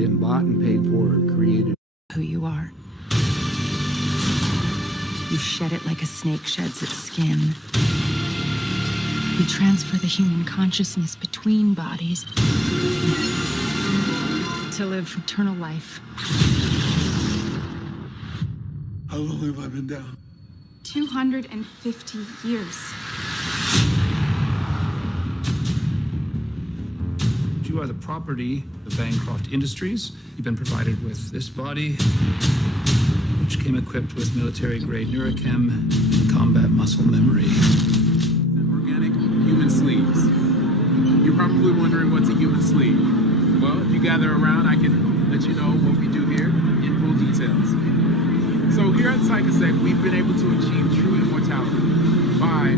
been bought and paid for or created. Who you are. You shed it like a snake sheds its skin. You transfer the human consciousness between bodies to live eternal life. How long have I been down? 250 years. You are the property of Bancroft Industries. You've been provided with this body, which came equipped with military-grade neurochem and combat muscle memory. Organic human sleeves. You're probably wondering what's a human sleeve. Well, if you gather around, I can let you know what we do here in full details. So here at Psychosec, we've been able to achieve true immortality by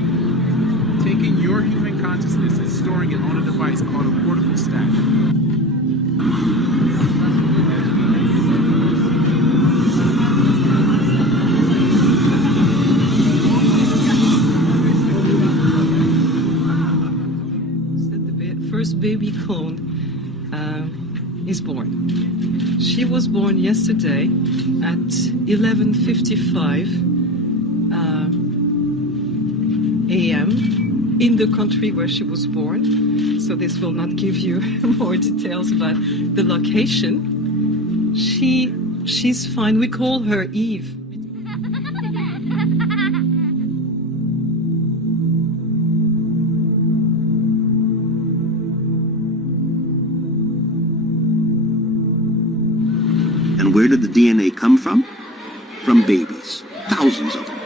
taking your human consciousness and storing it on a device called a portable stack. The first baby clone is born. She was born yesterday at 11:55 a.m. in the country where she was born, so this will not give you more details about the location. She's fine. We call her Eve. And where did the DNA come from? From babies. Thousands of them.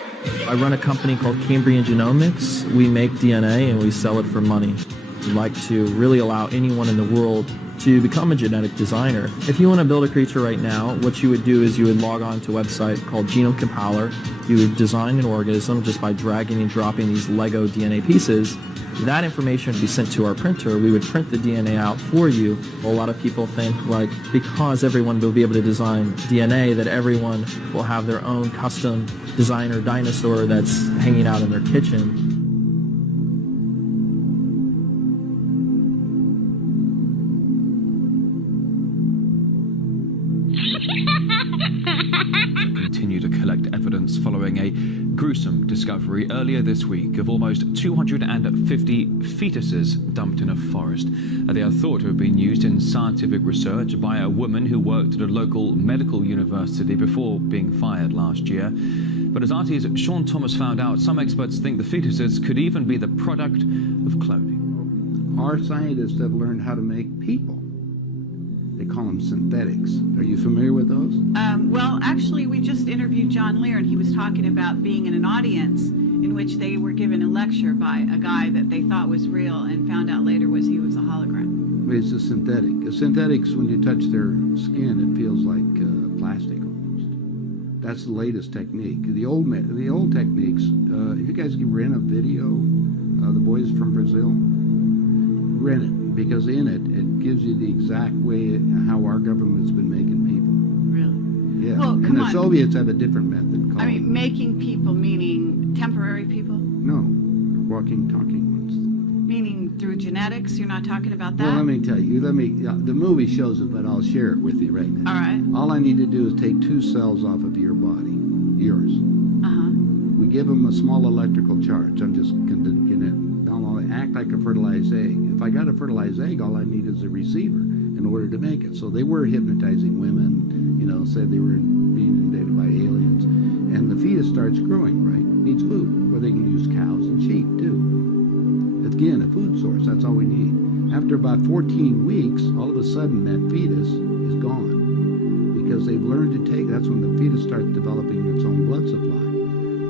I run a company called Cambrian Genomics. We make DNA and we sell it for money. We'd like to really allow anyone in the world to become a genetic designer. If you want to build a creature right now, what you would do is you would log on to a website called Genome Compiler. You would design an organism just by dragging and dropping these Lego DNA pieces. That information would be sent to our printer. We would print the DNA out for you. A lot of people think, like, because everyone will be able to design DNA, that everyone will have their own custom designer dinosaur that's hanging out in their kitchen. Continue to collect evidence following a gruesome discovery earlier this week of almost 250 fetuses dumped in a forest. They are thought to have been used in scientific research by a woman who worked at a local medical university before being fired last year. But as RT's Sean Thomas found out, some experts think the fetuses could even be the product of cloning. Our scientists have learned how to make people. They call them synthetics. Are you familiar with those? Well, actually, we just interviewed John Lear, and he was talking about being in an audience in which they were given a lecture by a guy that they thought was real and found out later he was a hologram. It's a synthetic. A synthetics, when you touch their skin, it feels like plastic almost. That's the latest technique. The old techniques, if you guys can rent a video, the boys from Brazil, rent it, because in it gives you the exact way how our government's been making people. Really? Yeah. Well, and the Soviets have a different method called... I mean, making people meaning temporary people? No, walking, talking ones. Meaning through genetics? You're not talking about that? Well, let me tell you. The movie shows it, but I'll share it with you right now. All right. All I need to do is take 2 cells off of your body, yours. Uh-huh. We give them a small electrical charge. I'm just going to act like a fertilized egg. If I got a fertilized egg, all I need is a receiver in order to make it. So they were hypnotizing women, said they were being invaded by aliens. And the fetus starts growing, right? Needs food, where they can use cows and sheep too. Again, a food source, that's all we need. After about 14 weeks, all of a sudden that fetus is gone. Because they've learned to take, that's when the fetus starts developing its own blood supply.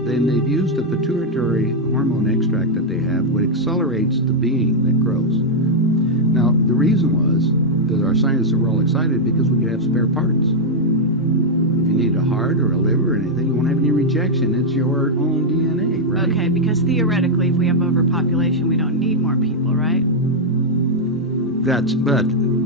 Then they've used a pituitary hormone extract that they have, which accelerates the being that grows. Now, the reason was that our scientists were all excited because we could have spare parts. If you need a heart or a liver or anything, you won't have any rejection. It's your own DNA, right? Okay, because theoretically, if we have overpopulation, we don't need more people, right? But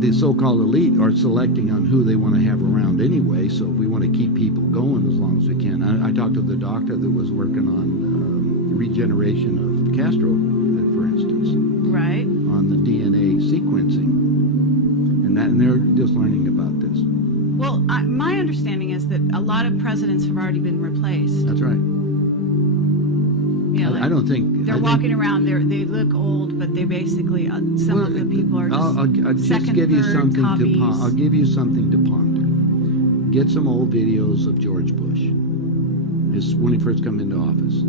the so-called elite are selecting on who they want to have around anyway, so if we want to keep people going as long as we can. I talked to the doctor that was working on regeneration of Castro, for instance. Right. On the DNA sequencing. and they're just learning about this. Well, my understanding is that a lot of presidents have already been replaced. That's right. Yeah, like I don't think they're I think- walking around. They look old, but they basically some of the people are just I'll just second, give you third something copies. I'll give you something to ponder. Get some old videos of George Bush, when he first come into office.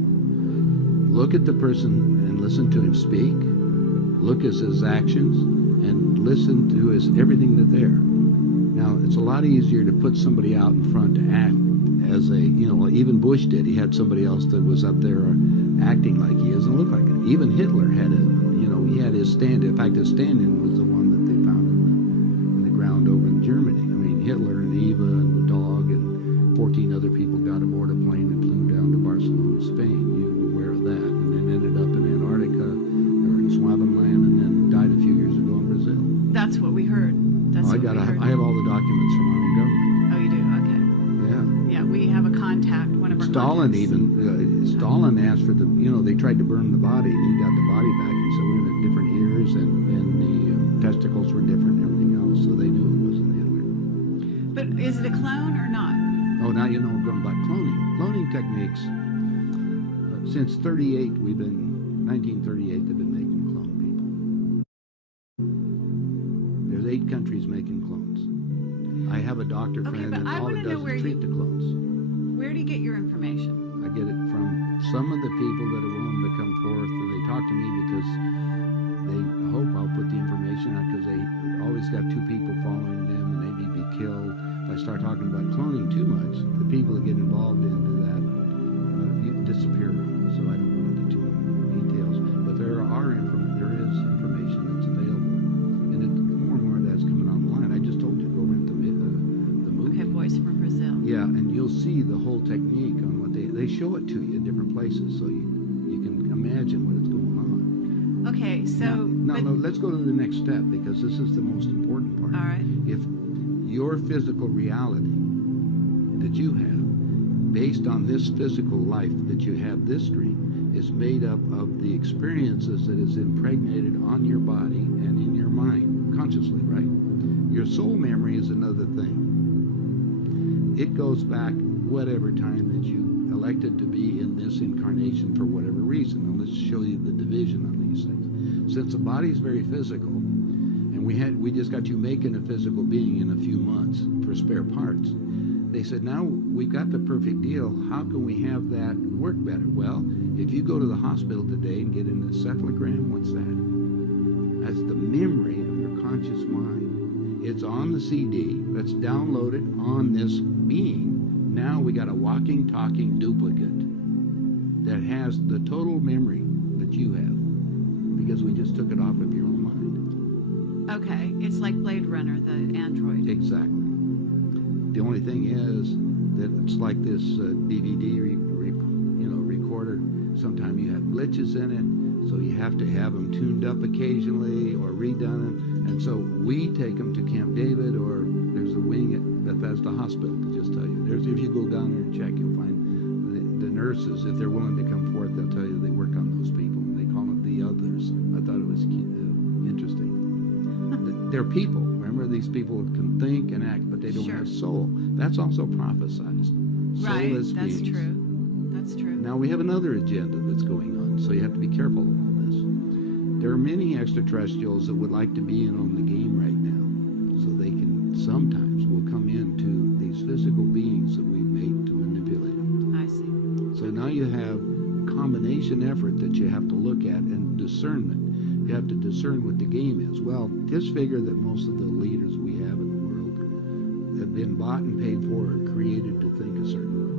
Look at the person and listen to him speak. Look at his actions and listen to his everything that's there. Now, it's a lot easier to put somebody out in front to act as a, even Bush did. He had somebody else that was up there acting like he is and look like it. Even Hitler had he had his stand. In fact, his stand-in was the one that they found in the ground over in Germany. I mean, Hitler and Eva and the dog and 14 other people got aboard a plane and flew down to Barcelona, Spain. You were aware of that. And then ended up in Antarctica or in Swabenland and then died a few years ago in Brazil. That's what we heard. That's what we heard. I have all the documents from our own government. Oh, you do? Okay. Yeah. Yeah, we have a contact. One of our Stalin contacts. Stalin asked for they tried to burn the body and he got the body back and so we had different ears and the testicles were different and everything else, so they knew it wasn't Hitler. But is it a clone or not? Oh, now you know we're going about cloning. Cloning techniques, since 1938 they've been making clone people. There's 8 countries making clones. I have a doctor Okay, friend but that I all wanna it know does where is treat the clones. Where do you get your information? I get it from some of the people that are willing to come forth, and they talk to me because they hope I'll put the information out because they always got 2 people following them and they need to be killed. If I start talking about cloning too much, the people that get involved into that disappear. So I don't go into too many more details. But there is information that's available, and more and more of that's coming online. I just told you go rent the movie. Okay, Boys from Brazil. Yeah, and you'll see the whole technique on what they show it to you in different places, so you can imagine what is going on. Okay, so No, let's go to the next step because this is the most important part. All right. If your physical reality that you have, based on this physical life that you have, this dream, is made up of the experiences that is impregnated on your body and in your mind, consciously, right? Your soul memory is another thing. It goes back whatever time that you elected to be in this incarnation for whatever reason. Now let's show you the division on these things. Since the body is very physical, and we just got you making a physical being in a few months for spare parts. They said, now we've got the perfect deal. How can we have that work better? Well, if you go to the hospital today and get an encephalogram, what's that? That's the memory of your conscious mind. It's on the CD. Let's download it on this being. Now we got a walking, talking duplicate that has the total memory that you have because we just took it off of your own mind. Okay, it's like Blade Runner, the android. Exactly. The only thing is that it's like this DVD recorder. Sometimes you have glitches in it, so you have to have them tuned up occasionally or redone. And so we take them to Camp David, or there's a wing at Bethesda Hospital to just tell you. If you go down there and check, you'll find the nurses, if they're willing to come forth, they'll tell you they work on those people. And they call them the others. I thought it was interesting. They're people. Remember, these people can think and act, but they don't have soul. That's also prophesized. Right, Soulless that's beings. true. That's true. Now we have another agenda that's going on, so you have to be careful of all this. There are many extraterrestrials that would like to be in on the game right now, so they can sometimes will come into these physical beings that we've made to manipulate them. I see. So now you have a combination effort that you have to look at and discernment. You have to discern what the game is. Well, just figure that most of the leaders we have in the world have been bought and paid for or created to think a certain way.